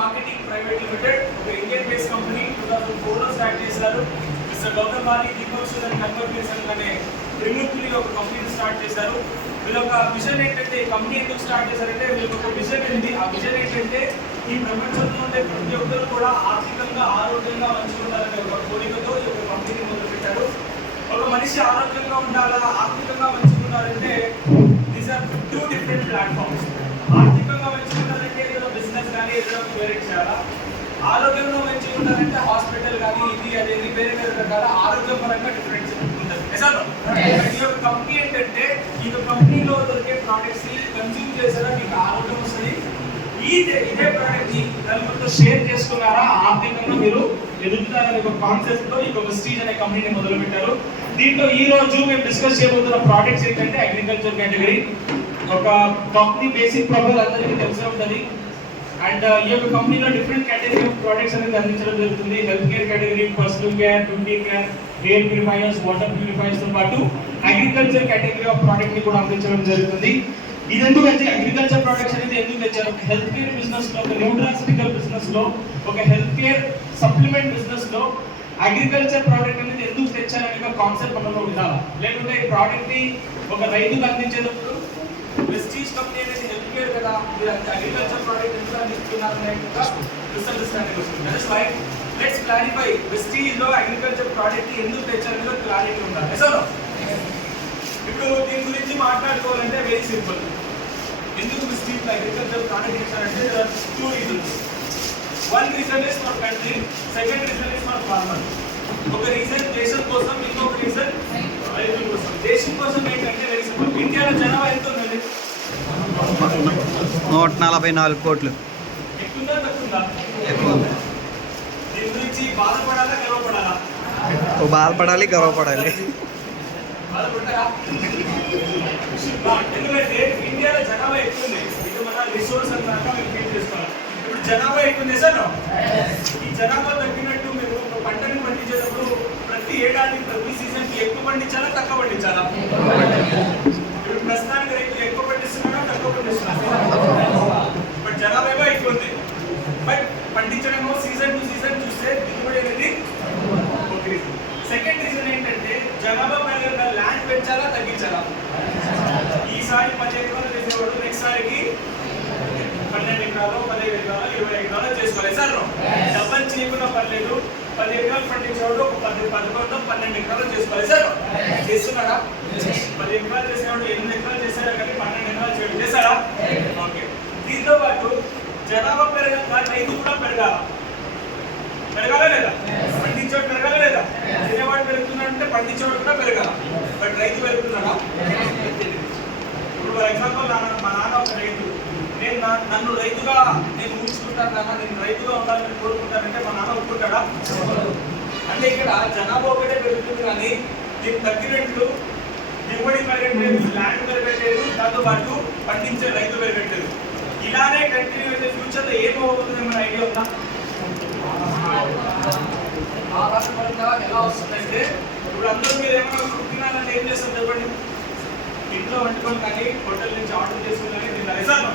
Marketing private limited ఒక Indian base company 2004లో start చేశారు. Mister Gautam Bali, Deepak Sood and conversation అనే త్రిమూర్తులు ఒక కంపెనీని స్టార్ట్ చేశారు. వీళ్ళ ఒక విజన్ ఏంటంటే, ఈ కంపెనీ ఎందుకు స్టార్ట్ చేశారంటే వీళ్ళకి ఒక విజన్ ఉంది. ఆ విజన్ ఏంటంటే ఈ ప్రపంచంలో ఉండే ప్రతి ఒక్కరు కూడా ఆర్థికంగా ఆరోగ్యంగా మంచిగా ఉండాలనే ఒక కోరికతో ఈ ఒక కంపెనీని మొదలుపెట్టారు. ఒక మనిషి ఆరోగ్యంగా ఉండాలా, ఆర్థికంగా మంచిగా ఉండాలంటే దీస్ ఆర్ 2 డిఫరెంట్ ప్లాట్ఫామ్స్. ఆర్థికంగా మంచిగా ఉండాలంటే ఏదో బిజినెస్ కానీ ఏదో వేరే చేయాలా, ఆరోగ్యంలో మంచిగా ఉండాలంటే హాస్పిటల్ కానీ ఇది అనేది వేరే వేరే రకాల ఆరోగ్యపరంగా డిఫరెన్స్ ఉంటుంది. ఈ యొక్క కంపెనీ ఏంటంటే ఈ కంపెనీలో దొరికే ప్రోడక్ట్స్ ని కన్స్యూమ్ చేసారా మీకు ఆరోగ్యం వస్తుంది. ఇదే ప్రోడక్ట్ ని నలుగురితో షేర్ చేసుకున్నారా ఆర్థికంగా మీరు ఎదుగుతారనే ఒక కాన్సెప్ట్ తో ఈ వెస్టీజ్ అనే కంపెనీని మొదలు పెట్టారు. దీంట్లో ఈ రోజు మేము డిస్కస్ చేయబోతున్న ప్రోడక్ట్స్ ఏంటంటే అగ్రికల్చర్ కేటగిరీ. ఒక కంపెనీ బేసిక్ ప్రొఫైల్ అందరికీ తెలిసే ఉంటుంది. అండ్ ఈ యొక్క కంపెనీలో డిఫరెంట్ కేటగిరీ ఆఫ్ ప్రోడక్ట్స్ అనేది అందించడం జరుగుతుంది. Health care category, personal care, beauty care, air purifiers, water purifiers తో పాటు అగ్రికల్చర్ కేటగిరీ ఆఫ్ ప్రోడక్ట్ ని కూడా అందించడం జరుగుతుంది. ఇది ఎందుకు అంటే అగ్రికల్చర్ ప్రొడక్ట్స్ అనేది ఎందుకు తెచ్చారు? ఒక హెల్త్ కేర్ బిజినెస్ లో, ఒక న్యూట్రాసిటికల్ బిజినెస్ లో, ఒక హెల్త్ కేర్ సప్లిమెంట్ బిజినెస్ లో అగ్రికల్చర్ ప్రోడక్ట్ అనేది ఎందుకు తెచ్చారనే ఒక కాన్సెప్ట్ మనలో ఉండాలి. లేకుంటే ఈ ప్రోడక్ట్ ని ఒక రైతుకు అందించేటప్పుడు వెస్టీజ్ కంపెనీ అనేది హెల్త్ కేర్ కదా, మీరు అగ్రికల్చర్ ప్రోడక్ట్ ఎందుకు అందిస్తున్నారు అనే ఒక మిస్అండర్స్టాండింగ్ వస్తుంది. That is why let's clarify Vestige లో అగ్రికల్చర్ ప్రోడక్ట్ ని ఎందుకు తెచ్చారనే క్లారిటీ ఉండాలి. సో ఇప్పుడు దీని గురించి మాట్లాడుకోవాలంటే వెరీ సింపుల్. ఎందుకు వెస్టీజ్ అగ్రికల్చర్ ప్రోడక్ట్ ఇచ్చారంటే there are 2 reasons. One reason is for country, second reason is for farmer. ఒక రీజన్ దేశం కోసం, ఇంకొక రీజన్ రైతుల కోసం. దేశం కోసం ఏంటంటే వెరీ సింపుల్. ఇండియాలో జనాభా ఎంత ఉందండి? 144 కోట్లు. ఎక్కువ తక్కువ? ఎక్కువ. దీని గురించి బాధపడాలా గర్వపడాలా? బాధపడాలి, గర్వపడాలి. బాధపడతారా? ఎందుకంటే ఇండియాలో జనాభా ఎక్కువ ఉంది. ఇది మన రిసోర్స్ అన్నాక మేము ఫీల్ చేసుకోవాలి. ఇప్పుడు జనాభా ఎక్కువ ఉంది సార్. ఈ జనాభా తగ్గినట్టు మీరు పంటని పండించేటప్పుడు ప్రతి ఏడాది ప్రతి సీజన్ కి ఎక్కువ పండించాలా తక్కువ పండించాలా? ఇప్పుడు ప్రస్తుతానికి రైతులు ఎక్కువ పండిస్తున్నారా తక్కువ పండిస్తున్నారా? బట్ జనాభా ఏమో ఎక్కువ ఉంది. బట్ పండించడమో సీజన్ టు సీజన్ చూస్తే దిగుబడి అనేది ఒక రీజన్. సెకండ్ రీజన్ ఏంటంటే జనాభా పెరగక ల్యాండ్ పెంచాలా తగ్గించాలా? ఈసారి 10 ఎకరాలు చేసేవాడు నెక్స్ట్ సారికి 12 ఎకరాలు, 15 ఎకరాలు, 20 ఎకరాలు చేసుకోవాలి సార్. డబ్బులు చేయకుండా పర్లేదు, 10 ఎకరాలు పండించేవాడు ఒక 12 ఎకరాలు చేసుకోవాలి సార్. చేస్తున్నారా? 10 ఎకరాలు చేసేవాడు 8 ఎకరాలు చేశారా కానీ 12 ఎకరాలు చేయడం చేశారా? ఓకే. దీంతో పాటు జనాభా పెరగక రైతు కూడా పెరగాల. పెరగాలా లేదా? పండించేవాడు పెరగాలా లేదా? తినేవాడు పెరుగుతున్నాడంటే పండించేవాడు కూడా పెరగాల. బట్ రైతు పెరుగుతున్నాడా? ఇప్పుడు ఫర్ ఎగ్జాంపుల్ మా నాన్న ఒక రైతు. నన్ను రైతుగా నేను ఊహించుకుంటాను నాన్న, నేను రైతుగా ఉండాలని కోరుకుంటానంటే మా నాన్న ఒప్పుకుంటాడా? అంటే ఇక్కడ జనాభా ఒకటే పెరుగుతుంది కానీ దీనికి తగ్గినట్లు దిగుబడి పెరగట్లేదు, ల్యాండ్ పెరగట్లేదు, దాంతో పాటు పండించే రైతు పెరగట్లేదు. ఇలానే కంటిన్యూ అయితే ఫ్యూచర్ లో ఏమవుతుంది మన ఐడియా ఉందా? ఆహారపరంగా ఎలా వస్తుందంటే ఇప్పుడు అందరూ మీరు ఏమైనా ఫుడ్ తినాలంటే ఏం చేస్తారు చెప్పండి? ఇంట్లో వండుకొని కానీ హోటల్ నుంచి ఆర్డర్ చేసుకుని కానీ తింటారు.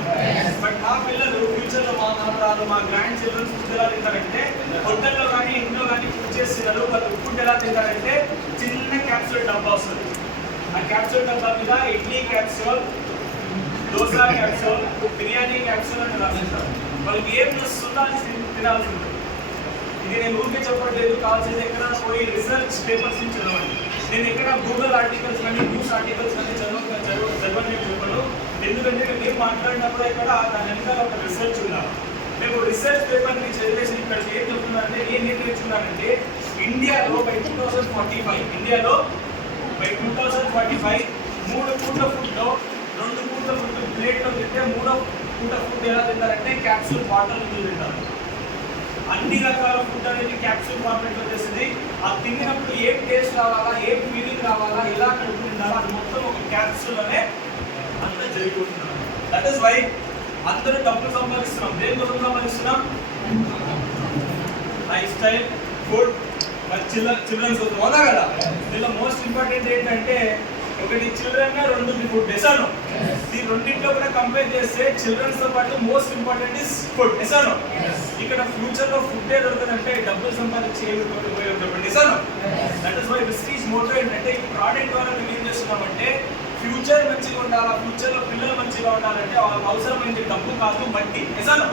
బట్ మా పిల్లలు ఫ్యూచర్ లో మా మనవరాలు, మా గ్రాండ్ చిల్డ్రన్స్ ఫుడ్ ఎలా తింటారంటే హోటల్లో కానీ ఇంట్లో కానీ ఫుడ్ చేస్తున్నారు. వాళ్ళు ఫుడ్ ఎలా తింటారంటే చిన్న క్యాప్సూల్ డబ్బా వస్తుంది. ఆ క్యాప్సూల్ డబ్బా మీద idli capsule, dosa capsule, biryani capsule అని రాసిస్తారు. వాళ్ళకి ఏం వస్తుందో అది తినాల్సి ఉంటుంది. ఇది నేను ఊరికే చెప్పట్లేదు, కావాల్సింది ఎక్కడ పోయి రీసెర్చ్ పేపర్స్ నుంచి చదవండి. నేను ఎక్కడ గూగుల్ ఆర్టికల్స్ కానీ న్యూస్ ఆర్టికల్స్ కానీ చదవని చెప్పను. ఎందుకంటే మేము మాట్లాడినప్పుడు ఇక్కడ దాని వెనకాల ఒక రీసెర్చ్ ఉండాలి. మేము రీసెర్చ్ పేపర్ని చదివేసి ఇక్కడ ఏం చెప్తున్నానంటే నేను ఏం నేర్చుకున్నానంటే ఇండియాలో బై 2045 ఇండియాలో బై 2045 3 పూట్ల ఫుడ్లో 2 పూట్ల ఫుడ్ ప్లేట్లో తింటే 3వ పూట ఫుడ్ ఎలా తింటారంటే క్యాప్సూల్ బాటిల్ నుంచి తింటారు. అన్ని రకాల ఫుడ్ అనేది క్యాప్సూల్ ఫార్మేట్లో వచ్చేసింది. ఆ తిన్నప్పుడు ఏం టేస్ట్ రావాలా, ఏం ఫీలింగ్ రావాలా, ఎలా కడుపు తిండాలా అది మొత్తం ఒక క్యాప్సూల్లోనే అంతా జరిగిపోతున్నారు. దట్ ఈస్ వై అందరూ డబ్బులు సంపాదిస్తున్నాం. దేనికోసం సంపాదిస్తున్నాం? లైఫ్ స్టైల్, ఫుడ్, చిల్డ్రన్స్ అవుతుంది. అవునా కదా? దీనిలో మోస్ట్ ఇంపార్టెంట్ ఏంటంటే ఒకటి చిల్డ్రన్, రెండోది ఫుడ్. ఎసాను ఈ రెండింటిలో కూడా కంపేర్ చేస్తే చిల్డ్రన్స్ తో పాటు మోస్ట్ ఇంపార్టెంట్ ఇస్ ఫుడ్. ఎసాను ఇక్కడ ఫ్యూచర్ లో ఫుడ్ ఏ దొరకదంటే డబ్బులు సంపాదించి ఉపయోగపడండి. ఎసాను that is why Vistige's motto ఏంటంటే ఈ ప్రోడక్ట్ ద్వారా మేము ఏం చేస్తున్నామంటే ఫ్యూచర్ మంచిగా ఉండాలా, ఫ్యూచర్ లో పిల్లలు మంచిగా ఉండాలంటే వాళ్ళకి అవసరమైన డబ్బు కాదు మట్టి. ఎసాను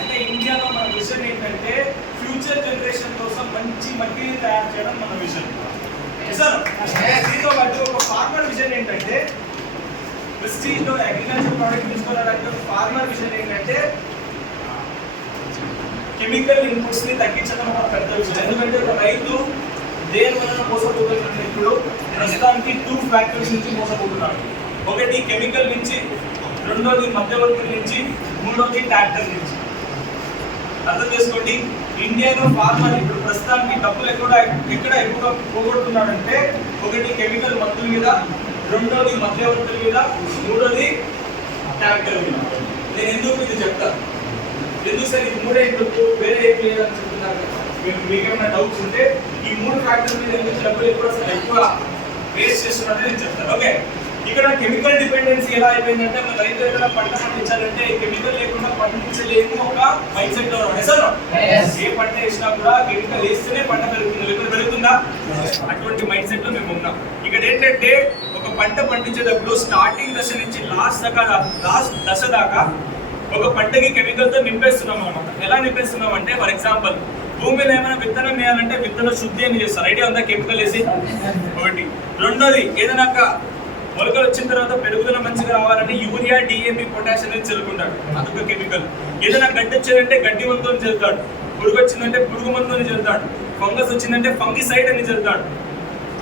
అంటే ఇండియాలో మన విజన్ ఏంటంటే ఫ్యూచర్ జనరేషన్ కోసం మంచి మట్టిని తయారు చేయడం మన విజన్. దీంతో పాటు ఒక ఫార్మర్ విజన్ ఏంటంటే ప్రెస్టీజ్ లో అగ్రికల్చర్ ప్రోడక్ట్ తీసుకోవడానికి ఒక ఫార్మర్ విజన్ ఏంటంటే కెమికల్ ఇన్పుట్స్ ని తగ్గించడం ఒక పెద్ద విషయం. ఎందుకంటే ఒక రైతు దేని వలన మోసపోతున్నాడు? ఇప్పుడు ప్రస్తుతానికి 2 ఫ్యాక్టరీస్ నుంచి మోసపోతున్నాడు. ఒకటి కెమికల్ నుంచి, రెండోది మధ్యవర్తుల నుంచి, మూడోది ట్రాక్టర్ నుంచి. అర్థం చేసుకోండి, ఇండియాలో ఫార్మర్ ఇప్పుడు ప్రస్తుతానికి డబ్బులు ఎక్కడ ఎక్కువగా పోగొడుతున్నాడంటే ఒకటి కెమికల్ మందుల మీద, రెండోది మధ్యవర్తుల మీద, మూడోది ట్రాక్టర్ మీద. నేను ఎందుకు ఇది చెప్తాను, ఎందుకు సార్ ఈ మూడే ఎందుకు వేరే ఏం లేదని చెప్తున్నారు? మీకేమైనా డౌట్స్ ఉంటే ఈ 3 ఫ్యాక్టర్ల మీద ఎందుకు డబ్బులు ఎక్కువ వేస్ట్ చేస్తున్నారని నేను చెప్తాను. ఓకే, ఇక్కడ కెమికల్ డిపెండెన్సీ ఎలా అయిపోయిందంటే మన రైతు ఏదైనా పంట పండించాలంటే కెమికల్ లేకుండా పండించలేము ఒక మైండ్ సెట్ లో సార్. ఏ పంట వేసినా కూడా కెమికల్ వేస్తేనే పంట పెరుగుతుంది, లేకపోతే పెరుగుతుందా? అటువంటి మైండ్ సెట్ లో మేము ఉన్నాం. ఇక్కడ ఏంటంటే ఒక పంట పండించేటప్పుడు స్టార్టింగ్ దశ నుంచి లాస్ట్ దశ దాకా ఒక పంటకి కెమికల్ తో నింపేస్తున్నాం అనమాట. ఎలా నింపేస్తున్నాం అంటే ఫర్ ఎగ్జాంపుల్ భూమిలో ఏమైనా విత్తనం వేయాలంటే విత్తన శుద్ధి అని చేస్తారు. ఐడియా ఉందా? కెమికల్ వేసి ఒకటి. రెండోది ఏదైనా మొలకలు వచ్చిన తర్వాత పెరుగుదల మంచిగా రావాలంటే యూరియా, డిఏపి, పొటాషియం అనేది చల్లుకుంటాడు, అదొక కెమికల్. ఏదైనా గడ్డి వచ్చిందంటే గడ్డి మందుని చల్లుతాడు, పురుగు వచ్చిందంటే పురుగు మందుని చల్లుతాడు, ఫంగస్ వచ్చిందంటే ఫంగిసైడ్ అని చల్లుతాడు.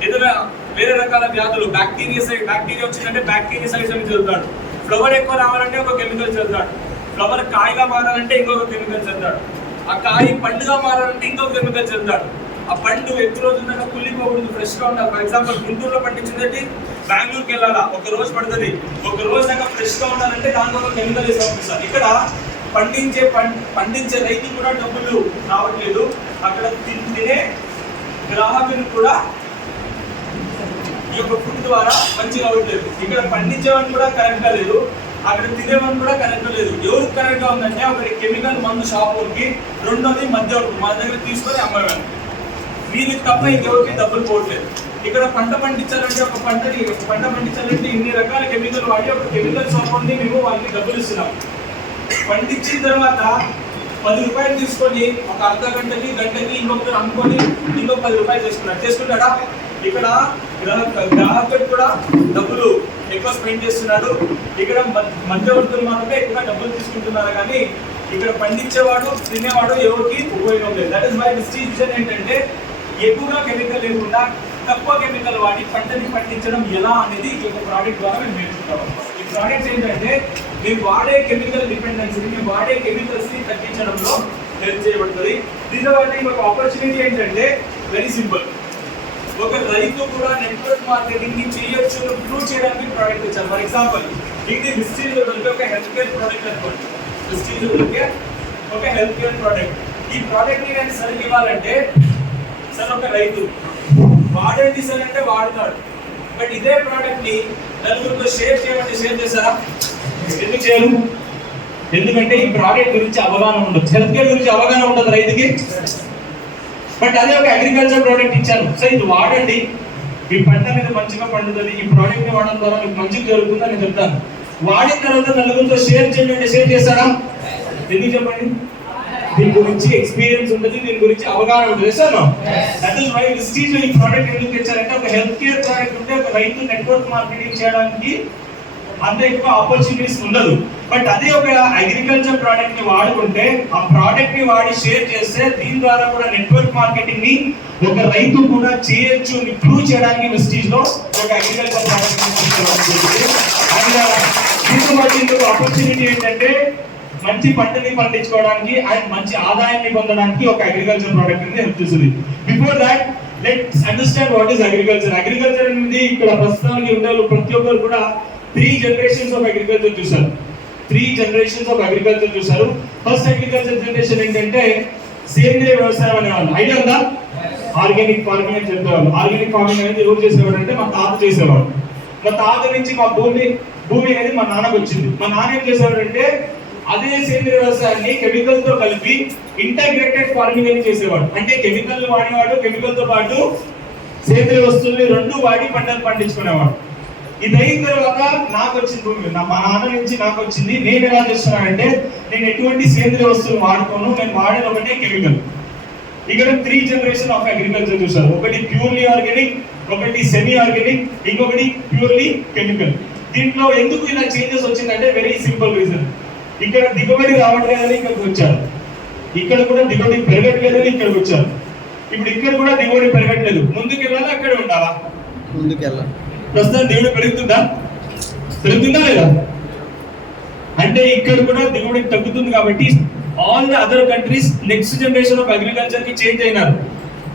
ఏదైనా వేరే రకాల వ్యాధులు బ్యాక్టీరియా వచ్చిందంటే బ్యాక్టీరియసైడ్స్ అని చల్లుతాడు. ఫ్లవర్ ఎక్కువ రావాలంటే ఒక కెమికల్ చల్లుతాడు, ఫ్లవర్ కాయగా మారాలంటే ఇంకొక కెమికల్ చల్లుతాడు, ఆ కాయ పండుగా మారాలంటే ఇంకొక కెమికల్ చల్లుతాడు. ఆ పండు ఎక్కువ రోజుల దాకా కుళ్ళిపోకూడదు, ఫ్రెష్ గా ఉండాలి. ఫర్ ఎగ్జాంపుల్ గుంటూరులో పండించిందంటే బెంగళూరుకి వెళ్ళాలా, ఒక రోజు పడుతుంది. ఒక రోజు దాకా ఫ్రెష్ గా ఉండాలంటే దాంట్లో ఒక కెమికల్ వేసి పంపిస్తారు. ఇక్కడ పండించే రైతు కూడా డబ్బులు రావట్లేదు, అక్కడ తినే గ్రాహకులు కూడా ఈ యొక్క ఫుడ్ ద్వారా మంచిగా అవ్వట్లేదు. ఇక్కడ పండించేవాడిని కూడా కరెక్ట్ గా లేదు, అక్కడ తినేవాడిని కూడా కరెక్ట్ గా లేదు. ఎవరికి కరెక్ట్ గా ఉందంటే ఒకటి కెమికల్ మందు షాపులకి, రెండోది మధ్యవర్తులు మన దగ్గర తీసుకొని అమ్మేవాడిని. వీళ్ళకి తప్ప ఇంకెవరికి డబ్బులు పోవట్లేదు. ఇక్కడ పంట పండించాలంటే ఒక పంట పండించాలంటే ఇన్ని రకాల కెమికల్ వాడి ఒక కెమికల్ షాప్ ఉంది, మేము వాళ్ళకి డబ్బులు ఇస్తున్నాం. పండించిన తర్వాత 10 రూపాయలు తీసుకొని ఒక అర్ధ గంటకి ఇంకొకరు అమ్ముకొని ఇంకొక 10 రూపాయలు చేసుకుంటాడా? ఇక్కడ గ్రాహకుడు కూడా డబ్బులు ఎక్కువ స్పెండ్ చేస్తున్నాడు. ఇక్కడ మధ్యవర్తులు మాత్రమే ఎక్కువ డబ్బులు తీసుకుంటున్నారు, కానీ ఇక్కడ పండించేవాడు తినేవాడు ఎవరికి ఉపయోగం లేదు. దట్ ఈస్ వై డిస్ట్రిబ్యూషన్ ఏంటంటే ఎక్కువగా కెమికల్ లేకుండా తక్కువ కెమికల్ వాడి పంటని పండించడం ఎలా అనేది ఈ యొక్క ప్రోడక్ట్ ద్వారా మేము నేర్చుకుంటాం. ఈ ప్రోడక్ట్స్ ఏంటంటే మేము వాడే కెమికల్ డిపెండెన్సీని, మేము వాడే కెమికల్స్ ని తగ్గించడంలో హెల్ప్ చేయబడుతుంది. దీనిలో ఒక ఆపర్చునిటీ ఏంటంటే వెరీ సింపుల్, ఒక రైతు కూడా నెట్వర్క్ మార్కెటింగ్ ని చేయొచ్చు ప్రూవ్ చేయడానికి ప్రోడక్ట్ ఇచ్చారు. ఫర్ ఎగ్జాంపుల్ ఇది విస్టీజ్ లో దొరికే ఒక హెల్త్ కేర్ ప్రోడక్ట్ అనుకోండి. విస్టీజ్ లో దొరికే ఒక హెల్త్ కేర్ ప్రోడక్ట్. ఈ ప్రోడక్ట్ ని నేను సరికి ఇవ్వాలంటే సార్ ఒక రైతు వాడండి సార్ అంటే వాడుతాడు, బట్ ఇదే ప్రోడక్ట్ ని నలుగురితో షేర్ చేయమంటే షేర్ చేస్తారా? ఎందుకు చేయరు? ఎందుకంటే ఈ ప్రోడక్ట్ గురించి అవగాహన ఉండదు, హెల్త్ కేర్ గురించి అవగాహన ఉండదు రైతుకి. బట్ అదే ఒక అగ్రికల్చర్ ప్రోడక్ట్ ఇచ్చాను, సార్ ఇది వాడండి మీ పంట మీద మంచిగా పండుతుంది, ఈ ప్రోడక్ట్ ని వాడడం ద్వారా మీకు మంచిగా జరుగుతుంది అని చెప్తాను. వాడిన తర్వాత నలుగురితో షేర్ చేయండి అంటే షేర్ చేస్తారా? ఎందుకు చెప్పండి? దీని గురించి ఎక్స్పీరియన్స్ ఉంటుంది, దీని గురించి అవగాహన ఉంటుంది sir. That is why Vestige ఈ ప్రోడక్ట్ ఎందుకు తెచ్చారంటే ఒక హెల్త్ కేర్ ప్రోడక్ట్ ఉంటే ఒక రైతు నెట్వర్క్ మార్కెటింగ్ చేయడానికి అంత ఎక్కువ ఆపర్చునిటీస్ ఉండదు. బట్ అదే ఒక అగ్రికల్చర్ ప్రోడక్ట్ ని వాడుకుంటే ఆ ప్రోడక్ట్ ని వాడి షేర్ చేస్తే దీని ద్వారా కూడా నెట్వర్క్ మార్కెటింగ్ ని ఒక రైతు కూడా చేయొచ్చు ప్రూవ్ చేయడానికి విస్టీజ్ లో ఒక అగ్రికల్చర్ ప్రోడక్ట్ దీంతో ఆపర్చునిటీ ఏంటంటే మంచి పంటని పండించుకోవడానికి అండ్ మంచి ఆదాయాన్ని పొందడానికి ఒక అగ్రికల్చర్ ప్రోడక్ట్ అనేది హెల్ప్ చేస్తుంది. Before that let's understand what is agriculture. Agriculture అనేది ఇక్కడ ప్రస్తుతానికి ఉండే ప్రతి ఒక్కరు కూడా 3 generations ఆఫ్ అగ్రికల్చర్ చూసారు. 3 generations ఆఫ్ అగ్రికల్చర్ చూసారు. ఫస్ట్ అగ్రికల్చర్ జనరేషన్ ఏంటంటే సేంద్రియ వ్యవసాయం అనేవాళ్ళు. ఐడియా ఉందా? ఆర్గానిక్ ఫార్మింగ్ అని చెప్పేవాళ్ళు. ఆర్గానిక్ ఫార్మింగ్ అనేది ఎవరు చేసేవాడు అంటే మా తాత చేసేవాడు. మా తాత నుంచి మా భూమి అనేది మా నాన్నకు వచ్చింది. మా నాన్న ఏం చేసేవాడంటే అదే సేంద్రియ వ్యవసాయాన్ని కెమికల్ తో కలిపి ఇంటగ్రేటెడ్ ఫార్మింగ్ అని చేసేవాడు. అంటే కెమికల్ వాడేవాడు, కెమికల్ తో పాటు సేంద్రియ వస్తువుల్ని రెండు వాడి పంటలు పండించుకునేవాడు. ఇది అయిన తర్వాత నాకు వచ్చింది భూమి, మా నాన్న నుంచి నాకు వచ్చింది. నేను ఎలా చేస్తున్నానంటే నేను ఎటువంటి సేంద్రియ వస్తువులు వాడుకోను, నేను వాడేది ఒకటే కెమికల్. ఇక్కడ 3 జనరేషన్ ఆఫ్ అగ్రికల్చర్ చూసారు. ఒకటి ప్యూర్లీ ఆర్గానిక్, ఒకటి సెమీ ఆర్గానిక్, ఇంకొకటి ప్యూర్లీ కెమికల్. దీంట్లో ఎందుకు ఇలా చేంజెస్ వచ్చిందంటే వెరీ సింపుల్ రీజన్. ఇక్కడ దిగుబడి రావట్లేదని ఇక్కడికి వచ్చారు, ఇక్కడ కూడా దిగుబడి పెరగట్లేదని ఇక్కడికి వచ్చారు. ఇప్పుడు ఇక్కడ కూడా దిగుబడి పెరగట్లేదు, ముందుకు వెళ్ళాలి అక్కడే ఉండాలా? ముందుకు వెళ్ళాలి. ప్రస్తుతం దిగుబడి పెరుగుతుందా లేదా? అంటే ఇక్కడ కూడా దిగుబడి తగ్గుతుంది. కాబట్టి all the other countries next generation of agriculture కి చేంజ్ అయినారు.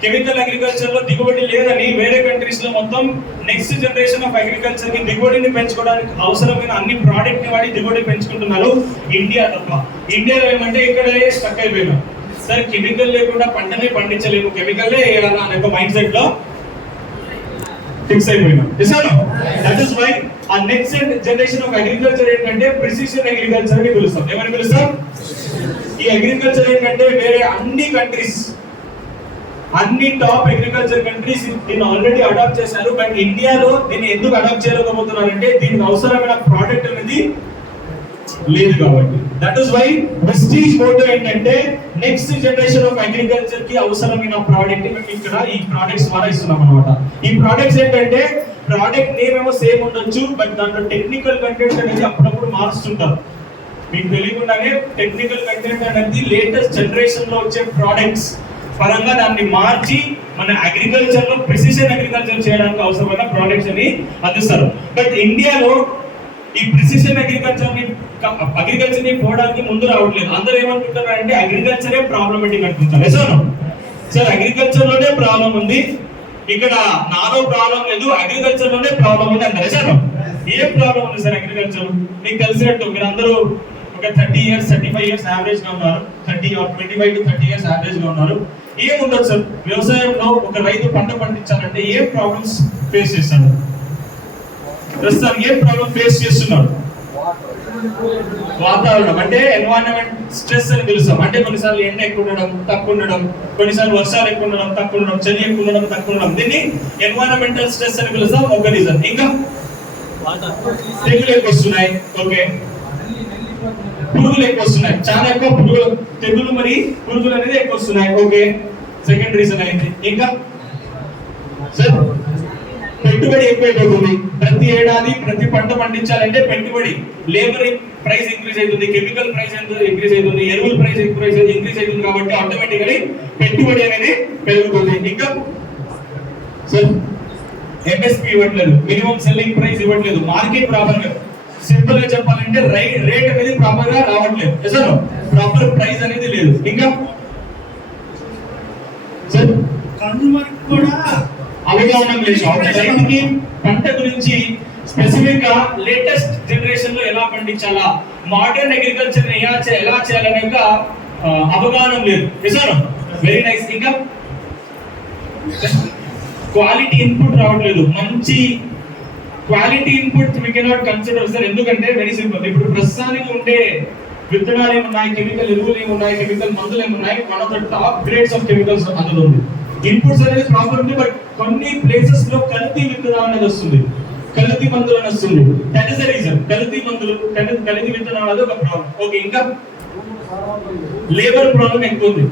కెమికల్ అగ్రికల్చర్ లో దిగుబడి లేదని వేరే కంట్రీస్ లో మొత్తం నెక్స్ట్ జనరేషన్ ఆఫ్ అగ్రికల్చర్ కి దిగుబడిని పెంచుకోవడానికి అవసరమైన అన్ని ప్రోడక్ట్ ని వాడి దిగుబడి పెంచుకుంటున్నారు. ఇండియా తప్ప. ఇండియాలో ఏమంటే ఇక్కడ స్టక్ అయిపోయినాం. సార్ కెమికల్ లేకుండా పంటనే పండించలేము, కెమికల్లే వేయాలా అనే ఒక మైండ్ సెట్ లో ఫిక్స్ అయిపోయినాం. దట్ ఈస్ వై ఆ నెక్స్ట్ జనరేషన్ ఆఫ్ అగ్రికల్చర్ ఏంటంటే ప్రిసిషన్ అగ్రికల్చర్ అని పిలుస్తాం. ఏమని పిలుస్తాం? ఈ అగ్రికల్చర్ ఏంటంటే వేరే అన్ని కంట్రీస్, అన్ని టాప్ అగ్రికల్చర్ కంట్రీస్ దీన్ని ఆల్రెడీ అడాప్ట్ చేశారు. బట్ ఇండియాలో దీన్ని ఎందుకు అడాప్ట్ చేయలేకపోతున్నారంటే దీనికి అవసరమైన ప్రోడక్ట్ అనేది లేదు కాబట్టి. That is why prestige motto ఏంటంటే నెక్స్ట్ జనరేషన్ ఆఫ్ అగ్రికల్చర్ కి అవసరమైన ప్రోడక్ట్ మేము ఇక్కడ ఈ ప్రోడక్ట్స్ ద్వారా ఇస్తున్నాం అనమాట. ఈ ప్రోడక్ట్స్ ఏంటంటే ప్రోడక్ట్ నేమ్ ఏమో సేమ్ ఉండొచ్చు, బట్ దాంట్లో టెక్నికల్ కంటెంట్ అనేది అప్పుడప్పుడు మారుస్తుంటారు. మీకు తెలియకుండానే టెక్నికల్ కంటెంట్ అనేది లేటెస్ట్ జనరేషన్ లో వచ్చే ప్రోడక్ట్స్ పరంగా దాన్ని మార్చి మన అగ్రికల్చర్ లో ప్రిసిషన్ అగ్రికల్చర్ చేయడానికి అవసరమైన ప్రోడక్ట్స్ అని అందిస్తారు. బట్ ఇండియాలో ఈ ప్రిసిషన్ అగ్రికల్చర్ ని పోవడానికి ముందు రావట్లేదు. అందరూ ఏమనుకుంటారు అంటే అగ్రికల్చరే ప్రాబ్లమేటిక్ అనుకుంటారు. సార్ అగ్రికల్చర్ లోనే ప్రాబ్లం ఉంది, ఇక్కడ నాలో ప్రాబ్లం లేదు, అగ్రికల్చర్ లోనే ప్రాబ్లం ఉంది అంటారు. సార్ ఏం ప్రాబ్లం ఉంది సార్ అగ్రికల్చర్? మీకు తెలిసినట్టు మీరు అందరూ ఒక 30 years 35 years యావరేజ్ గా ఉన్నారు, 25 to 30 years యావరేజ్ గా ఉన్నారు. ఏముండదు సార్ వ్యవసాయంలో ఒక రైతు పంట పండించాలంటే ఏం ప్రాబ్లమ్స్ ఫేస్ చేస్తాడు? ప్రస్తుతం ఏం ప్రాబ్లం ఫేస్ చేస్తున్నాడు? వాతావరణం అంటే ఎన్వైరన్మెంట్ స్ట్రెస్ అని పిలుస్తాం. అంటే కొన్నిసార్లు ఎండ ఎక్కువ ఉండడం, తక్కువ ఉండడం, కొన్నిసార్లు వర్షాలు ఎక్కువ ఉండడం, తక్కువ ఉండడం, చలి ఎక్కువ ఉండడం, తక్కువ ఉండడం, దీన్ని ఎన్వైరన్మెంటల్ స్ట్రెస్ అని పిలుస్తాం. ఒక రీజన్. ఇంకా తెగులు ఎక్కువ వస్తున్నాయి, ఓకే, పురుగులు ఎక్కువ వస్తున్నాయి, చాలా ఎక్కువ పురుగులు, తెగులు మరి పురుగులు అనేది ఎక్కువ వస్తున్నాయి, ఓకే, సెకండ్ రీజన్ అయింది. ఇంకా సార్ పెట్టుబడి ఎక్కువైపోతుంది. ప్రతి ఏడాది ప్రతి పంట పండించాలంటే పెట్టుబడి, లేబర్ ప్రైస్ ఇంక్రీజ్ అవుతుంది, కెమికల్ ప్రైస్ ఇంక్రీజ్ అవుతుంది, ఎరువుల ప్రైస్ ఇంక్రీజ్ అవుతుంది. కాబట్టి ఆటోమేటికలీ పెట్టుబడి అనేది పెరుగుతుంది. ఇంకా సార్ ఎంఎస్పి ఇవ్వట్లేదు, మినిమం సెల్లింగ్ ప్రైస్ ఇవ్వట్లేదు, మార్కెట్ ప్రాపర్ గా, సింపుల్ గా చెప్పాలంటే రేట్ అనేది ప్రాపర్ గా రావట్లేదు, ప్రాపర్ ప్రైస్ అనేది లేదు. ఇంకా సార్ కన్జ్యూమర్ కూడా అవగాహన లేదు. రైతుకి పంట గురించి స్పెసిఫిక్ గా లేటెస్ట్ జనరేషన్ లో ఎలా పండించాలా, మోడర్న్ అగ్రికల్చర్ ఎలా చేయాలనే అవగాహన లేదు. Very nice. ఇంకా క్వాలిటీ ఇన్పుట్ రావట్లేదు, మంచి quality input we cannot consider sir. ఎందుకంటే వెరీ సింపుల్, ఇప్పుడు ప్రస్తుతానికి ఉండే విత్తనాలు ఏమున్నాయి, కెమికల్ ఎరువులు ఏమున్నాయి, కెమికల్ మందులు ఏమున్నాయి, one of the top grades of chemicals అందులో ఉంది. ఇన్పుట్స్ అనేది ప్రాపర్ ఉంది, బట్ కొన్ని ప్లేసెస్ లో కల్తీ విత్తనాలు అనేది వస్తుంది, కల్తీ మందులు అని వస్తుంది. That is the reason. కల్తీ మందులు, కల్తీ విత్తనాలు అనేది ఒక ప్రాబ్లం. ఓకే, ఇంకా లేబర్ ప్రాబ్లం ఎక్కువ ఉంది.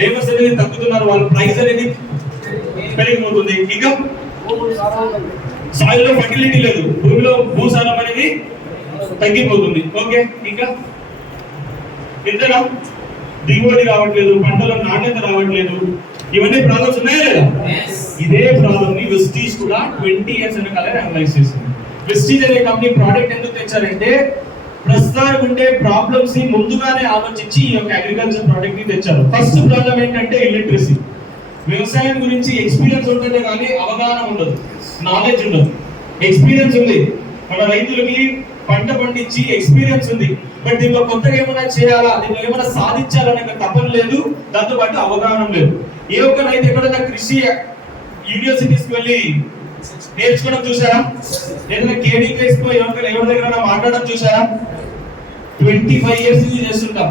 లేబర్స్ అనేది తగ్గుతున్నారు, వాళ్ళ ప్రైస్ అనేది పెరిగిపోతుంది. ఇంకా సాయిల్ లో ఫర్టిలిటీ లేదు, భూమిలో భూసారం అనేది తగ్గిపోతుంది. ఓకే, ఇంకా విత్తనం దిగుబడి రావట్లేదు, పంటలో నాణ్యత రావట్లేదు, ఇవన్నీ ప్రాబ్లమ్స్ ఉన్నాయా లేదా? ఇదే ప్రాబ్లమ్ ని వెస్టీజ్ కూడా 20 years వెనకాల అనలైజ్ చేసింది. వెస్టీజ్ అనే కంపెనీ ప్రోడక్ట్ ఎందుకు తెచ్చారంటే ప్రస్తుతానికి ఉండే ప్రాబ్లమ్స్ ని ముందుగానే ఆలోచించి ఈ యొక్క అగ్రికల్చర్ ప్రోడక్ట్ ని తెచ్చారు. ఫస్ట్ ప్రాబ్లం ఏంటంటే ఇలిటరసీ. వ్యవసాయం గురించి ఎక్స్పీరియన్స్ ఉంటుందే కానీ అవగాహన ఉండదు, నాలెడ్జ్ ఉండదు. ఎక్స్పీరియన్స్ ఉంది, మన రైతులకి పంట పండించి ఎక్స్పీరియన్స్ ఉంది, బట్ దీంట్లో కొత్తగా ఏమైనా చేయాలా, దీంట్లో ఏమైనా సాధించాలనే తపన లేదు, దాంతో పాటు అవగాహన లేదు. ఏ ఒక్క రైతు ఎక్కడైనా కృషి యూనివర్సిటీస్కి వెళ్ళి నేర్చుకోవడం చూసారా? ఏదైనా కేడీ కేసుకో ఎవరి దగ్గర మాట్లాడడం చూసారా? 25 years నుంచి చేస్తుంటాం,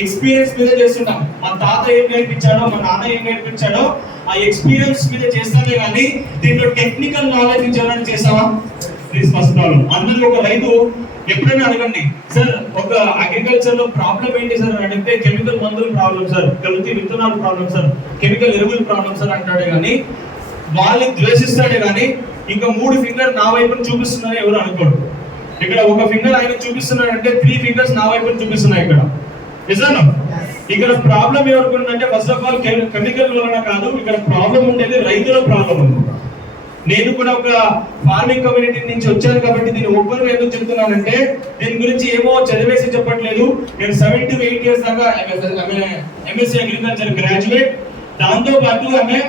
ఎక్స్పీరియన్స్ మీద చేస్తుంటాం. మా తాత ఏం నేర్పించాడో, మా నాన్న ఏం నేర్పించాడో ఆ ఎక్స్పీరియన్స్ మీద చేస్తామే కానీ దీంట్లో టెక్నికల్ నాలెడ్జ్ నుంచి ఎవరైనా చేస్తావా? This first problem. అందరూ ఒక రైతు ఎప్పుడైనా అడగండి, సార్ ఒక అగ్రికల్చర్ లో ప్రాబ్లం ఏంటి సార్ అని అడిగితే కెమికల్ మందులు ప్రాబ్లం సార్, కల్తీ విత్తనాలు ప్రాబ్లం సార్, కెమికల్ ఎరువులు ప్రాబ్లం సార్ అంటాడే కానీ వాళ్ళని ద్వేషిస్తాడే కానీ ఇంకా 3 ఫింగర్ నా వైపుని చూపిస్తున్నారని ఎవరు అనుకోడు. ఇక్కడ ఒక ఫింగర్ ఆయన చూపిస్తున్నాడంటే 3 ఫింగర్స్ నా వైపుని చూపిస్తున్నాయి. ఇక్కడ నిజాను ఇక్కడ ప్రాబ్లం ఎవరికి ఉందంటే ఫస్ట్ ఆఫ్ ఆల్ కెమికల్ వలన కాదు, ఇక్కడ ప్రాబ్లం ఉండేది రైతుల ప్రాబ్లం ఉంది. నేను కూడా ఒక ఫార్మింగ్ కమ్యూనిటీ నుంచి వచ్చాను కాబట్టి దీన్ని ఓపెన్ ఎందుకు చెప్తున్నానంటే దీని గురించి ఏమో చదివేసి చెప్పట్లేదు. నేను 7 to 8 years దాకా ఎంఎస్సీ అగ్రికల్చర్ గ్రాడ్యుయేట్, దాంతో పాటు ఆమె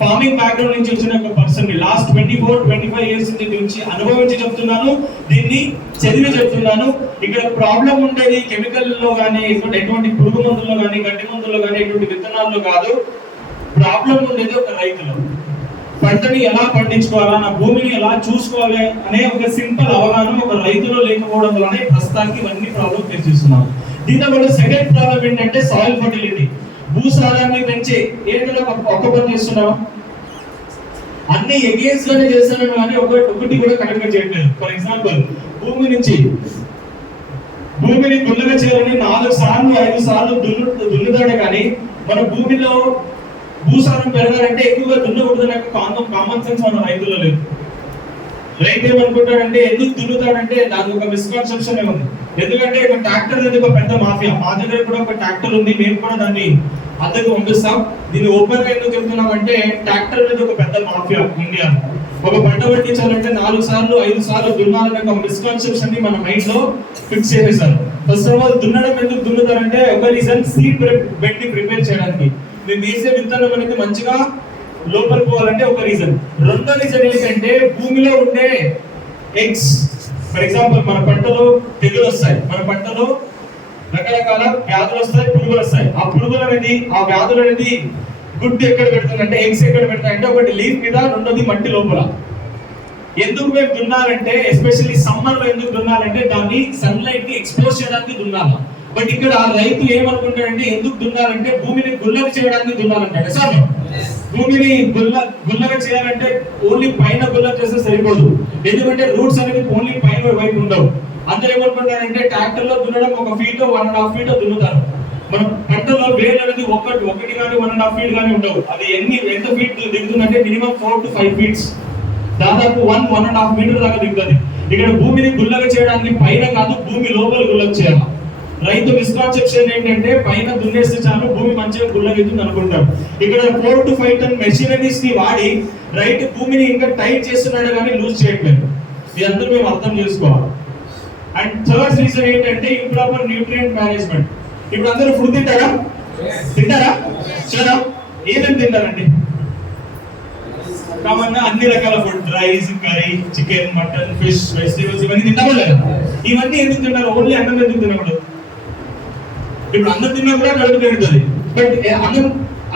ఫార్మింగ్ బ్యాక్గ్రౌండ్ నుంచి వచ్చిన ఒక పర్సన్ లాస్ట్ 24-25 years నుంచి అనుభవించి చెప్తున్నాను, దీన్ని చదివి చెప్తున్నాను. ఇక్కడ ప్రాబ్లం ఉండేది కెమికల్ లో కానీ ఎటువంటి పురుగు మందుల్లో కానీ గడ్డి మందుల్లో కానీ ఎటువంటి విత్తనాల్లో కాదు. ప్రాబ్లం ఉండేది ఒక రైతులో. పంటని ఎలా పండించుకోవాలా, నా భూమిని ఎలా చూసుకోవాలి అనే ఒక సింపుల్ అవగాహన ఒక రైతులో లేకపోవడం వల్లనే ప్రస్తుతానికి ఇవన్నీ ప్రాబ్లం ఫేస్ చేస్తున్నాం. దీంతో కూడా సెకండ్ ప్రాబ్లం ఏంటంటే సాయిల్ ఫర్టిలిటీ, భూసారాన్ని పెంచే ఏరియాలో ఒక్క పని చేస్తున్నాం, అన్ని ఎగేన్స్ లోనే చేస్తున్నాను కానీ ఒకటి కూడా కరెక్ట్ చేయట్లేదు. ఫర్ ఎగ్జాంపుల్ భూమిని గుల్లగా చేయాలని 4 సార్లు 5 సార్లు దున్నుతాడే కానీ మన భూమిలో భూసారం పెరగాలంటే ఎక్కువగా దున్నకూడదనే కామన్ సెన్స్ మన రైతుల్లో లేదు. రైతు ఏమనుకుంటాడంటే ఎందుకు దున్నుతాడంటే దాని ఒక మిస్కన్సెప్షన్ ఉంది. ఎందుకంటే ఒక ట్రాక్టర్ అనేది ఒక పెద్ద మాఫియా. మా దగ్గర కూడా ఒక ట్రాక్టర్ ఉంది, మేము కూడా దాన్ని అద్దెకు పంపిస్తాం. దీన్ని ఓపెన్ గా ఎందుకు చెప్తున్నాం అంటే ట్రాక్టర్ అనేది ఒక పెద్ద మాఫియా ఇండియా. ఒక పంట పండించాలంటే 4 సార్లు 5 సార్లు దున్నాలనే ఒక మిస్కన్సెప్షన్ ని మన మైండ్ లో ఫిక్స్ చేసేసారు. ఫస్ట్ ఆఫ్ ఆల్ దున్నడం ఎందుకు దున్నుతారంటే ఒక రీజన్ సీడ్ బెడ్ ని ప్రిపేర్ చేయడానికి, మేము వేసే విత్తనం అనేది మంచిగా లోపలికి పోవాలంటే ఒక రీజన్. రెండో రీజన్ ఏంటంటే భూమిలో ఉండే ఎగ్స్. ఫర్ ఎగ్జాంపుల్ మన పంటలో తెగులు వస్తాయి, మన పంటలో రకరకాల వ్యాధులు వస్తాయి, పురుగులు వస్తాయి. ఆ వ్యాధులు అనేది గుడ్డు ఎక్కడ పెడుతుందంటే ఎగ్స్ ఎక్కడ పెడతాయంటే ఒకటి లీఫ్ మీద, రెండోది మట్టి లోపల. ఎందుకు మేము దున్నాలంటే ఎస్పెషల్లీ సమ్మర్ లో ఎందుకు దున్నాలంటే దాన్ని సన్లైట్ కి ఎక్స్పోజ్ చేయడానికి దున్నాలి. బట్ ఇక్కడ రైతు ఏమనుకుంటాడంటే ఎందుకు దున్నాలంటే భూమిని గుల్లగా చేయడానికి దున్నాలంటాడు. సార్ భూమిని గుల్లగా చేయాలంటే ఓన్లీ పైన గుల్ల చేస్తే సరిపోదు, ఎందుకంటే రూట్స్ అనేది ఓన్లీ పైన వైపు ఉండవు. అందరూ ఏమనుకుంటారంటే ట్రాక్టర్ లో దున్నడం 1 feet 1.5 feet దున్నుతారు. మన పంటలో వేలు అనేది ఒకటి కానీ 1.5 feet కానీ ఉండవు. అది ఎంత ఫీట్ దిగుతుందంటే మినిమం 4 to 5 feet, దాదాపు 1.5 meter దాకా దిగుతుంది. ఇక్కడ భూమిని గుల్లగా చేయడానికి పైన కాదు భూమి లోపల గుల్లగా చేయాలి. రైతు మిస్కాన్సెప్షన్ ఏంటంటే పైన దున్నేస్తే చాలు భూమి మంచిగా గుల్లగెత్తుంది అనుకుంటారు. ఇక్కడ 4 to 5 ton మెషినరీస్ ని వాడి రైతు భూమిని ఇంకా టైట్ చేస్తున్నాడు కానీ లూజ్ చేయట్లేదు. ఇది అందరూ మేము అర్థం చేసుకోవాలి. అండ్ థర్డ్ రీజన్ ఏంటంటే ఇంప్రాపర్ న్యూట్రియంట్ మేనేజ్మెంట్. ఇప్పుడు అందరూ ఫుడ్ తింటారా? చాలా ఏమేమి తింటారండి? కామన్ అన్ని రకాల food, rice, curry, chicken, mutton, fish, vegetables ఇవన్నీ తింటామా లేదా? ఇవన్నీ ఎందుకు తింటారు? ఓన్లీ అన్నం ఎందుకు తినకూడదు? ఇప్పుడు అన్నం తిన్నా కూడా కడుపు నిండుతుంది. బట్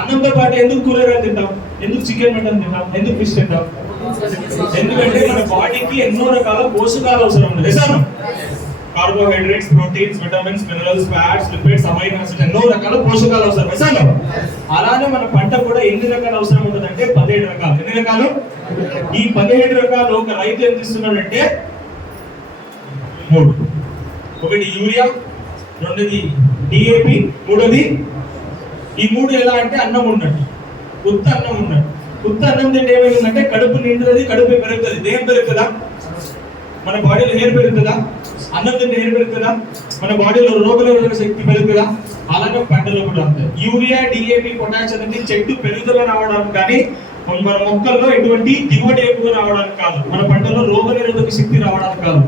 అన్నంతో పాటు ఎందుకు కూరగాయలు తింటాం? ఎందుకు చికెన్, మటన్ తింటాం? ఎందుకు ఫిష్ తింటాం? ఎందుకంటే మన బాడీకి ఎన్నో రకాల పోషకాలు అవసరం ఉంది. Carbohydrates, proteins, vitamins, minerals, fats, lipids, amino acids ఎన్నో రకాల పోషకాలు అవసరం. అలానే మన పంట కూడా ఎన్ని రకాలు అవసరం ఉంటుందంటే 17 రకాలు. ఎన్ని రకాలు? ఈ 17 రకాలు ఒక రైతు ఎంత ఇస్తున్నాడంటే 3. ఒకటి యూరియా, రెండోది డిఏపి, మూడోది ఈ 3 ఎలా అంటే అన్నం ఉన్నట్టు, ఉత్త అన్నం ఉన్నట్టు. ఉత్త అన్నం తింటే ఏమైందంటే కడుపు నిండుతుంది, కడుపు పెరుగుతుంది. దేహం పెరుగుతుందా? మన బాడీలో హెయిర్ పెరుగుతుందా? అన్నం తింటే హెయిర్ పెరుగుతుందా? మన బాడీలో రోగనిరోధక శక్తి పెరుగుతుందా? అలాగే పంటలో కూడా అంతే. యూరియా, డిఏపి, పొటాష్ అనేది చెట్టు పెరుగుదల రావడానికి కానీ మన మొక్కల్లో ఎటువంటి దిగుబడి ఎక్కువ రావడానికి కాదు, మన పంటలో రోగనిరోధక శక్తి రావడానికి కాదు.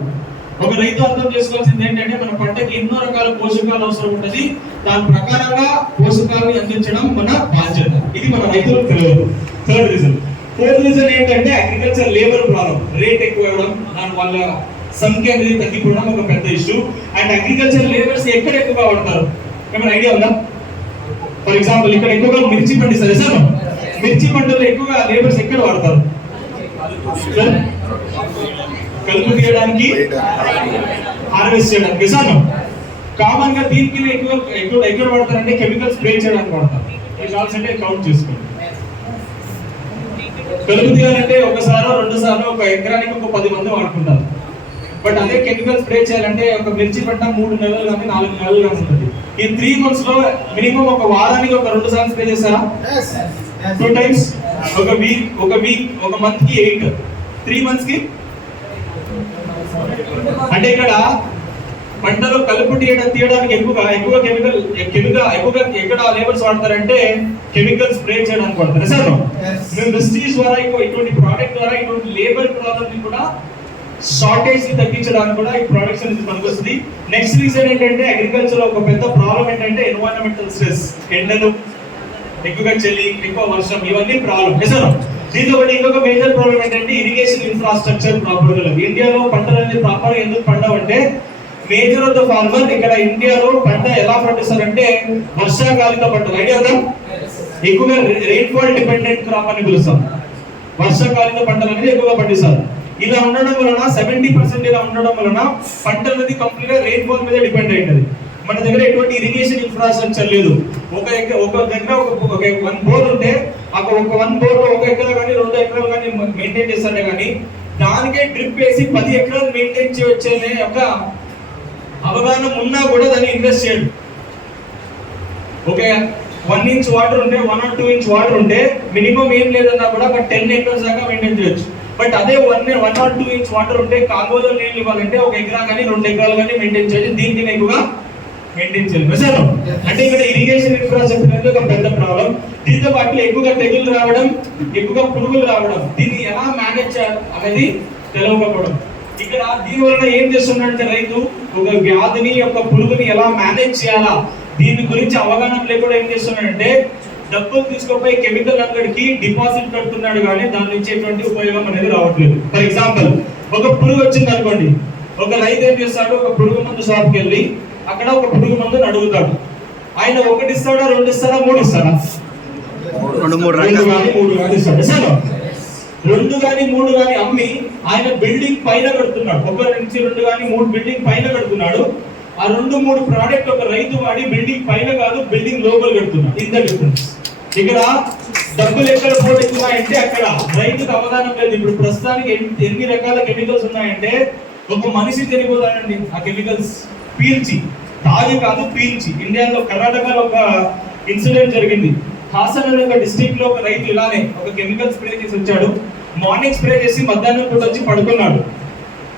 ఒక రైతు అర్థం చేసుకోవాల్సింది ఏంటంటే మన పంటకి ఎన్నో రకాల పోషకాలు అవసరం ఉంటుంది, దాని ప్రకారంగా పోషకాలను అందించడం మన బాధ్యత. ఇది మన రైతులకు తెలియదు. Third reason. ఫోర్త్ రీజన్ ఏంటంటే అగ్రికల్చర్ లేబర్ ప్రాబ్లం. రేట్ ఎక్కువ ఇవ్వడం, దాని వల్ల సంఖ్య అనేది తగ్గిపోవడం ఒక పెద్ద ఇష్యూ. అండ్ అగ్రికల్చర్ లేబర్స్ ఎక్కడ ఎక్కువగా వాడతారు? ఏమైనా ఐడియా ఉందా? ఫర్ ఎగ్జాంపుల్ ఇక్కడ ఎక్కువగా మిర్చి పండిస్తారు సార్. మిర్చి పంటలో ఎక్కువగా లేబర్స్ ఎక్కడ వాడతారు? కలుపు తీయడానికి, హార్వెస్ట్ చేయడానికి. సార్ కామన్ గా దీనికి ఎక్కువ వాడతారంటే కెమికల్ స్ప్రే చేయడానికి వాడతారు. ఇది కావాల్సింటే కౌంట్ చేసుకోండి. కలుపు తీయాలంటే ఒకసారో 2 సార్లు ఒక ఎకరానికి ఒక 10 మంది వాడుకుంటారు. బట్ అదే కెమికల్ స్ప్రే చేయాలంటే ఒక మిర్చి పంట 3 నెలలు కానీ 4 నెలలు కానీ ఉంటుంది. ఈ 3 months లో మినిమం ఒక వారానికి ఒక 2 సార్లు స్ప్రే చేస్తారా? 2 times. ఒక మంత్ కి 8, 3 months కి. అంటే ఇక్కడ పంటలో కలుపు తీయడానికి ఎక్కువ కెమికల్ ఎక్కడ లేబర్స్ వాడతారంటే కెమికల్ స్ప్రే చేయడానికి వాడతారు. సార్ మేము వెస్టీజ్ ద్వారా ఇటువంటి ప్రోడక్ట్ ద్వారా ఇటువంటి లేబర్ ప్రాబ్లమ్ ని కూడా షార్టేజ్ ని తగ్గించడానికి కూడా ఈ ప్రొడక్ట్స్ అనేది పనికొస్తుంది. నెక్స్ట్ రీజన్ ఏంటంటే అగ్రికల్చర్ లో ఒక పెద్ద ప్రాబ్లం ఏంటంటే ఎన్వైరన్మెంటల్ స్ట్రెస్. ఎండలు, ఎక్కువగా చలి, ఎక్కువ వర్షం, ఇవన్నీ ప్రాబ్లం. సార్ దీంతో పాటు ఇంకొక మేజర్ ప్రాబ్లం ఏంటంటే ఇరిగేషన్ ఇన్ఫ్రాస్ట్రక్చర్ ప్రాపర్ గా లేదు. ఇండియాలో పంటలు అనేది ప్రాపర్ ఎందుకు పండవంటే మేజర్ ఆఫ్ ద ఫార్మర్ ఇక్కడ ఇండియాలో పంట ఎలా పండిస్తారంటే వర్షాకాలిక పంటలు. ఐడియా ఉందా? ఎక్కువగా రెయిన్ఫాల్ డిపెండెంట్ క్రాప్ అని పిలుస్తాం. వర్షాకాలిక పంటలు అనేది ఎక్కువగా పండిస్తారు. ఇలా ఉండడం వలన 70% ఇలా ఉండడం వలన పంట అనేది కంప్లీట్ గా రెయిన్ఫాల్ మీద డిపెండ్ అయ్యింది. మన దగ్గర ఎటువంటి ఇరిగేషన్ ఇన్ఫ్రాస్ట్రక్చర్ లేదు. ఒక దగ్గర ఒక 1 బోర్ ఉంటే ఒక 1 బోర్ లో 1 ఎకరా కానీ 2 ఎకరాలు కానీ మెయింటైన్ చేస్తారే కానీ దానికే డ్రిప్ వేసి 10 ఎకరాలు మెయింటైన్ చేయొచ్చే ఒక అవగాహన ఉన్నా కూడా దాన్ని ఇన్వెస్ట్ చేయడు. ఓకే, 1 inch వాటర్ ఉంటే 1 or 2 inch వాటర్ ఉంటే మినిమం ఏం లేదన్నా కూడా ఒక 10 acres దాకా మెయింటైన్ చేయొచ్చు. బట్ అదే 1 or 2 inch వాటర్ ఉంటే కాలువలో నీళ్ళు ఇవ్వాలంటే 1 ఎకరా కానీ 2 ఎకరాలు కానీ మెయింటైన్ చేయొచ్చు. దీనికి ఎక్కువగా మెయింటైన్ చేయాలి. అంటే ఇక్కడ ఇరిగేషన్ ఇన్ఫ్రాస్ట్రక్చర్ అనేది ఒక పెద్ద ప్రాబ్లం. దీంతో పాటు ఎక్కువగా తెగులు రావడం, ఎక్కువగా పురుగులు రావడం, దీన్ని ఎలా మేనేజ్ చేయాలి అనేది తెలియకపోవడం. ఇక్కడ దీని వలన ఏం చేస్తున్నాడంటే రైతు ఒక వ్యాధిని, ఒక పురుగుని ఎలా మేనేజ్ చేయాలా దీని గురించి అవగాహన లేకుండా ఏం చేస్తున్నాడంటే డబ్బులు తీసుకుపోయి కెమికల్ అంగడికి డిపాజిట్ కడుతున్నాడు, కానీ దాని నుంచి ఎటువంటి ఉపయోగం అనేది రావట్లేదు. ఫర్ ఎగ్జాంపుల్, ఒక పురుగు వచ్చింది అనుకోండి, ఒక రైతు ఏం చేస్తాడు, ఒక పురుగు మందు షాప్కి వెళ్ళి అక్కడ ఒక పురుగు మందుని అడుగుతాడు. ఆయన 1 ఇస్తాడా, 2 ఇస్తాడా, 3 ఇస్తాడా? 2 కానీ 3 కానీ ఇస్తాడు. సార్ 2 కానీ 3 కానీ అమ్మి ఆయన బిల్డింగ్ పైన కడుతున్నాడు. 1 నుంచి 2 కానీ 3 బిల్డింగ్ పైన కడుతున్నాడు. ఆ 2-3 ప్రోడక్ట్ ఒక రైతు వాడి బిల్డింగ్ పైన కాదు బిల్డింగ్ లోపల కడుతున్నాడు. ఇంత డిఫరెన్స్. ఇక్కడ డబ్బులు ఎక్కడ పోతున్నాయంటే అక్కడ రైతుకు అవగాహన లేదు. ఇప్పుడు ప్రస్తుతానికి ఎన్ని రకాల కెమికల్స్ ఉన్నాయంటే ఒక మనిషి చనిపోతాడండి ఆ కెమికల్స్ పీల్చి, తాగి కాదు పీల్చి. ఇండియాలో కర్ణాటకలో ఒక ఇన్సిడెంట్ జరిగింది. హాసన్ అనే ఒక డిస్ట్రిక్ట్ లో ఒక రైతు ఇలానే ఒక కెమికల్ స్ప్రే చేసి వచ్చాడు. మార్నింగ్ స్ప్రే చేసి మధ్యాహ్నం పూట వచ్చి పడుకున్నాడు.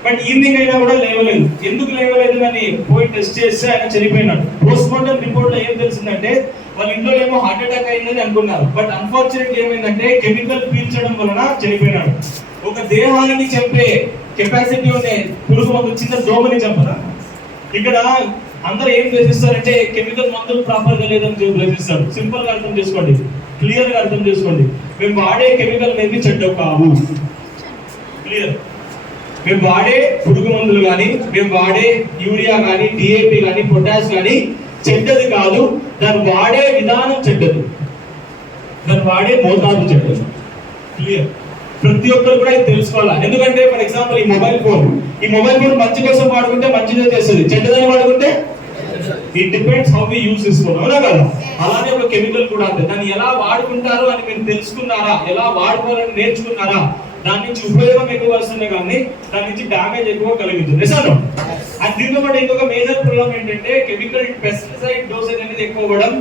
బట్ ఈవినింగ్ అయినా కూడా లేవలేదు. ఎందుకు లేవలేదు అని పోయి టెస్ట్ చేస్తే ఆయన చనిపోయినాడు. పోస్ట్ మార్టం రిపోర్ట్ లో ఏం తెలిసిందంటే వాళ్ళ ఇంట్లో ఏమో హార్ట్ అటాక్ అయిందని అనుకున్నారు. బట్ అన్ఫార్చునేట్లీ ఏమైందంటే కెమికల్ పీల్చడం వలన చనిపోయినాడు. ఒక దేహాన్ని చంపే కెపాసిటీ ఉండే పురుగు మందు చిన్న దోమని చంపదా? ఇక్కడ అందరూ ఏం చేసిస్తారంటే కెమికల్ మందులు ప్రాపర్ గా లేదని చేసిస్తారు. సింపుల్ గా అర్థం చేసుకోండి, క్లియర్ గా అర్థం చేసుకోండి. మేము వాడే కెమికల్ అనేది చెడ్డ కావు. క్లియర్. మేము వాడే పురుగు మందులు కానీ, మేము వాడే యూరియా కానీ, డిఏపి కానీ, పొటాష్ కానీ చెడ్డది కాదు. దాన్ని వాడే విధానం చెడ్డది, దాన్ని వాడే మోతాదు చెడ్డది. క్లియర్. ప్రతి ఒక్కరు కూడా ఇది తెలుసుకోవాలా. ఎందుకంటే ఫర్ ఎగ్జాంపుల్ ఈ మొబైల్ ఫోన్ మంచి కోసం వాడుకుంటే మంచిదే చేస్తుంది, చెడ్డదని వాడుకుంటే it depends how we use this phone. అవునా కదా? అలానే ఒక కెమికల్ కూడా అంతే. దాన్ని ఎలా వాడుకుంటారు అని మీరు తెలుసుకున్నారా, ఎలా వాడుకోవాలని నేర్చుకున్నారా, దాని నుంచి ఉపయోగం ఎక్కువ వస్తుంది కానీ దాని నుంచి డ్యామేజ్ ఎక్కువ కలిగింది. సార్ అండ్ దీంతో పాటు ఇంకొక మేజర్ ప్రాబ్లం ఏంటంటే కెమికల్ పెస్టిసైడ్ డోసేజ్ అనేది ఎక్కువ అవ్వడం,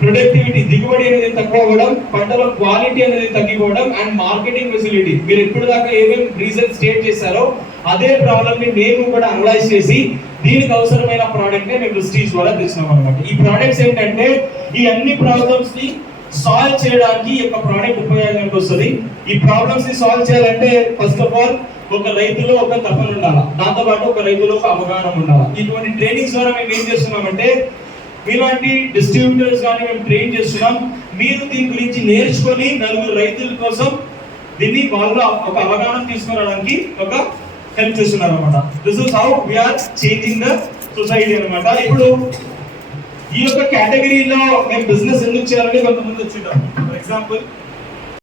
ప్రొడక్టివిటీ దిగుబడి అనేది తక్కువ అవ్వడం, పంటల క్వాలిటీ అనేది తగ్గిపోవడం అండ్ మార్కెటింగ్ ఫెసిలిటీ. మీరు ఇప్పుడు దాకా ఏమేమి రీజన్ స్టేట్ చేశారో అదే ప్రాబ్లమ్ ని మేము కూడా అనలైజ్ చేసి దీనికి అవసరమైన ప్రోడక్ట్ నే మేము ప్రెస్టీజ్ ద్వారా తెచ్చినాం అనమాట. ఈ ప్రోడక్ట్స్ ఏంటంటే ఈ అన్ని ప్రాబ్లమ్స్ ని సాల్వ్ చేయడానికి ఈ యొక్క ప్రోడక్ట్ ఉపయోగానికి వస్తుంది. ఈ ప్రాబ్లమ్స్ ని సాల్వ్ చేయాలంటే ఫస్ట్ ఆఫ్ ఆల్ ఒక రైతులో ఒక తపన ఉండాలి, దాంతో పాటు ఒక రైతులో ఒక అవగాహన ఉండాలి. ఇటువంటి ట్రైనింగ్స్ ద్వారా మేము ఏం చేస్తున్నామంటే మీలాంటి డిస్ట్రిబ్యూటర్స్ కానీ మేము ట్రైన్ చేస్తున్నాం. మీరు దీని గురించి నేర్చుకొని 4 రైతుల కోసం దీన్ని వాళ్ళ ఒక అవగాహన తీసుకురావడానికి ఒక హెల్ప్ చేస్తున్నారు అనమాట. This is how we are changing the society అనమాట. ఇప్పుడు ఈ యొక్క కేటగిరీలో మేము బిజినెస్ ఎందుకు చేయాలని కొంతమంది వచ్చింటారు. For example